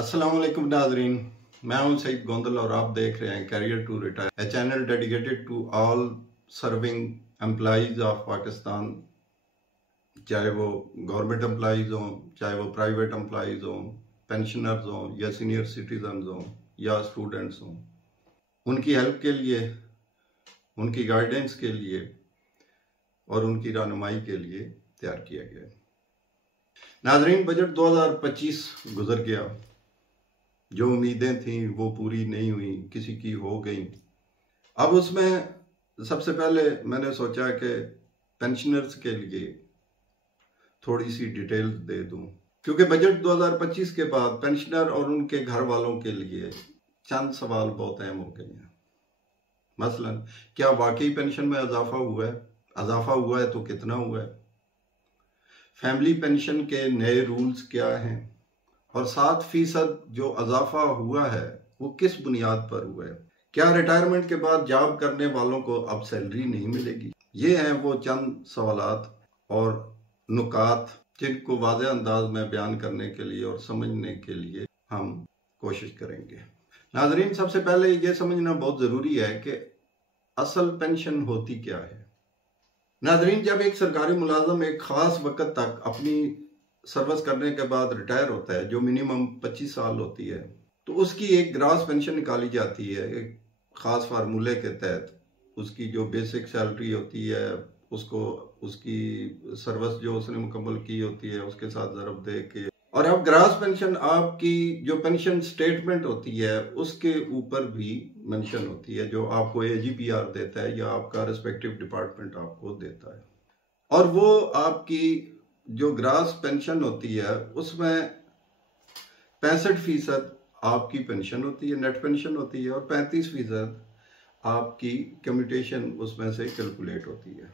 अस्सलाम वालेकुम नाजरीन, मैं हूं सईद गोंदल और आप देख रहे हैं career to retire, a channel dedicated to all serving employees of Pakistan, चाहे वो गवर्नमेंट एम्प्लॉइज हों, चाहे वो प्राइवेट एम्प्लॉइज हों, पेंशनर्स हों या सीनियर सिटीजन हों या स्टूडेंट्स हों। उनकी हेल्प के लिए, उनकी गाइडेंस के लिए और उनकी रहनुमाई के लिए तैयार किया गया है। नाजरीन, बजट 2025 गुजर गया। जो उम्मीदें थी वो पूरी नहीं हुई, किसी की हो गई। अब उसमें सबसे पहले मैंने सोचा कि पेंशनर्स के लिए थोड़ी सी डिटेल दे दूं, क्योंकि बजट 2025 के बाद पेंशनर और उनके घर वालों के लिए चंद सवाल बहुत अहम हो गए हैं। मसलन, क्या वाकई पेंशन में इजाफा हुआ है? इजाफा हुआ है तो कितना हुआ है? फैमिली पेंशन के नए रूल्स क्या हैं? और 7% जो इजाफा हुआ है वो किस बुनियाद पर हुआ है? क्या रिटायरमेंट के बाद जॉब करने वालों को अब सैलरी नहीं मिलेगी? ये हैं वो चंद सवालात और नुकात जिनको वाज़ेह अंदाज में बयान करने के लिए और समझने के लिए हम कोशिश करेंगे। नाजरीन, सबसे पहले ये समझना बहुत ज़रूरी है कि असल पेंशन होती क्या है। नाजरीन, जब एक सरकारी मुलाजम एक ख़ास वक्त तक अपनी सर्विस करने के बाद रिटायर होता है, जो मिनिमम 25 साल होती है, तो उसकी एक ग्रास पेंशन निकाली जाती है एक ख़ास फार्मूले के तहत। उसकी जो बेसिक सैलरी होती है उसको उसकी सर्विस जो उसने मुकम्मल की होती है उसके साथ ज़रब दे के, और अब ग्रास पेंशन आपकी जो पेंशन स्टेटमेंट होती है उसके ऊपर भी मेंशन होती है, जो आपको AGPR देता है या आपका रिस्पेक्टिव डिपार्टमेंट आपको देता है। और वो आपकी जो ग्रास पेंशन होती है उसमें 65% आपकी पेंशन होती है, नेट पेंशन होती है, और 35% आपकी कम्यूटेशन उसमें से कैलकुलेट होती है।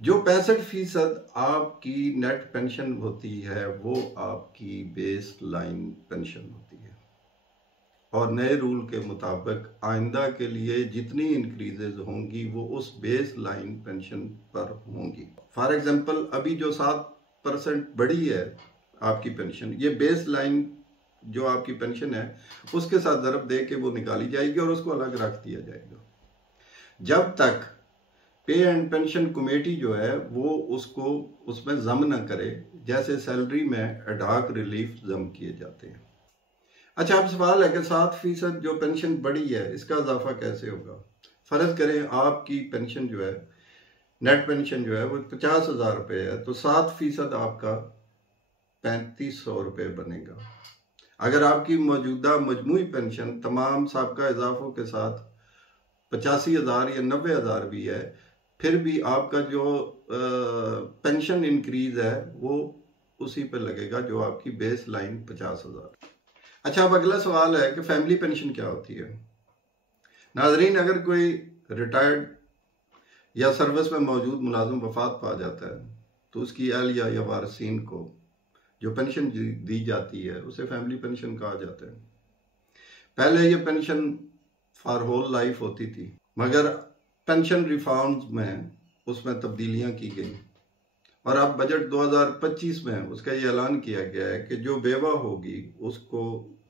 जो 65% आपकी नेट पेंशन होती है वो आपकी बेस लाइन पेंशन होती है, और नए रूल के मुताबिक आइंदा के लिए जितनी इंक्रीजेज होंगी वो उस बेस लाइन पेंशन पर होंगी। फॉर एग्जांपल, अभी जो 7% बढ़ी है आपकी पेंशन, ये बेस लाइन जो आपकी पेंशन है उसके साथ ज़रब दे के वो निकाली जाएगी और उसको अलग रख दिया जाएगा। जब तक पे एंड पेंशन कमेटी जो है वो उसको उसमें जम न करे, जैसे सैलरी में एडहॉक रिलीफ जम किए जाते हैं। अच्छा, अब सवाल है कि 7% जो पेंशन बढ़ी है इसका इजाफा कैसे होगा? फर्ज करें आपकी पेंशन जो है, नेट पेंशन जो है वो 50,000 रुपये है, तो 7% आपका 3500 रुपये बनेगा। अगर आपकी मौजूदा मजमूई पेंशन तमाम साबका इजाफों के साथ 85,000 या 90,000 भी है, फिर भी आपका जो पेंशन इंक्रीज है वो उसी पे लगेगा जो आपकी बेस लाइन 50,000। अच्छा, अब अगला सवाल है कि फैमिली पेंशन क्या होती है। नाजरीन, अगर कोई रिटायर्ड या सर्विस में मौजूद मुलाजिम वफात पा जाता है तो उसकी अहलिया या वारसीन को जो पेंशन दी जाती है उसे फैमिली पेंशन कहा जाता है। पहले ये पेंशन फॉर होल लाइफ होती थी, मगर पेंशन रिफॉर्म्स में उसमें तब्दीलियां की गई और अब बजट 2025 में उसका ये ऐलान किया गया है कि जो बेवा होगी उसको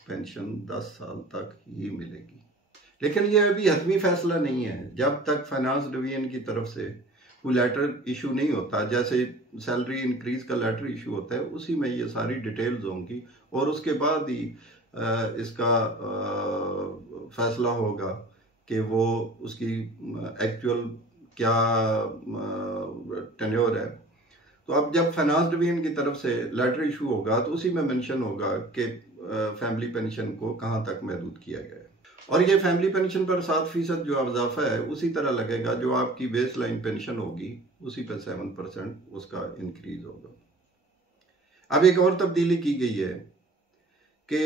पेंशन 10 साल तक ही मिलेगी। लेकिन ये अभी हतमी फैसला नहीं है। जब तक फाइनेंस डिवीजन की तरफ से कोई लेटर इशू नहीं होता, जैसे सैलरी इंक्रीज का लेटर इशू होता है, उसी में ये सारी डिटेल्स होंगी और उसके बाद ही इसका फैसला होगा कि वो उसकी एक्चुअल क्या टेन्योर है। तो अब जब फाइनेंस डिवीजन की तरफ से लेटर इशू होगा तो उसी में मेंशन होगा कि फैमिली पेंशन को कहां तक महदूद किया गया है, और ये फैमिली पेंशन पर 7% जो इजाफा है उसी तरह लगेगा जो आपकी बेस लाइन पेंशन होगी उसी पर 7% उसका इंक्रीज होगा। अब एक और तब्दीली की गई है कि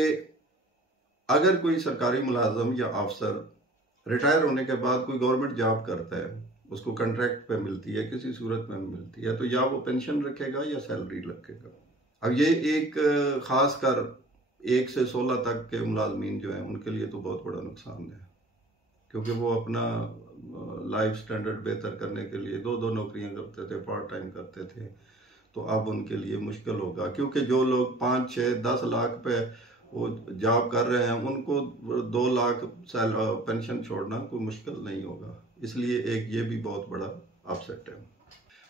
अगर कोई सरकारी मुलाजम या अफसर रिटायर होने के बाद कोई गवर्नमेंट जॉब करता है, उसको कॉन्ट्रैक्ट पे मिलती है, किसी सूरत में मिलती है, तो या वो पेंशन रखेगा या सैलरी रखेगा। अब ये एक खास कर 1 से 16 तक के मुलाजमीन जो हैं उनके लिए तो बहुत बड़ा नुकसान है, क्योंकि वो अपना लाइफ स्टैंडर्ड बेहतर करने के लिए दो नौकरियां करते थे, पार्ट टाइम करते थे, तो अब उनके लिए मुश्किल होगा। क्योंकि जो लोग 5, 6, 10 लाख पे वो जॉब कर रहे हैं उनको 2 लाख पेंशन छोड़ना कोई मुश्किल नहीं होगा। इसलिए एक ये भी बहुत बड़ा अपसेट है।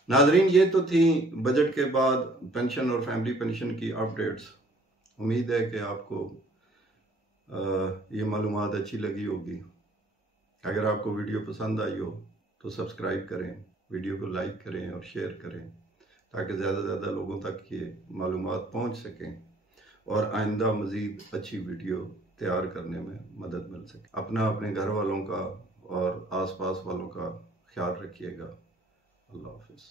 नाजरीन, ये तो थी बजट के बाद पेंशन और फैमिली पेंशन की अपडेट्स। उम्मीद है कि आपको ये मालूमात अच्छी लगी होगी। अगर आपको वीडियो पसंद आई हो तो सब्सक्राइब करें, वीडियो को लाइक करें और शेयर करें, ताकि ज़्यादा से ज़्यादा लोगों तक ये मालूमात पहुंच सकें और आइंदा मज़ीद अच्छी वीडियो तैयार करने में मदद मिल सके। अपने घर वालों का और आसपास वालों का ख्याल रखिएगा। अल्लाह हाफ़िज़।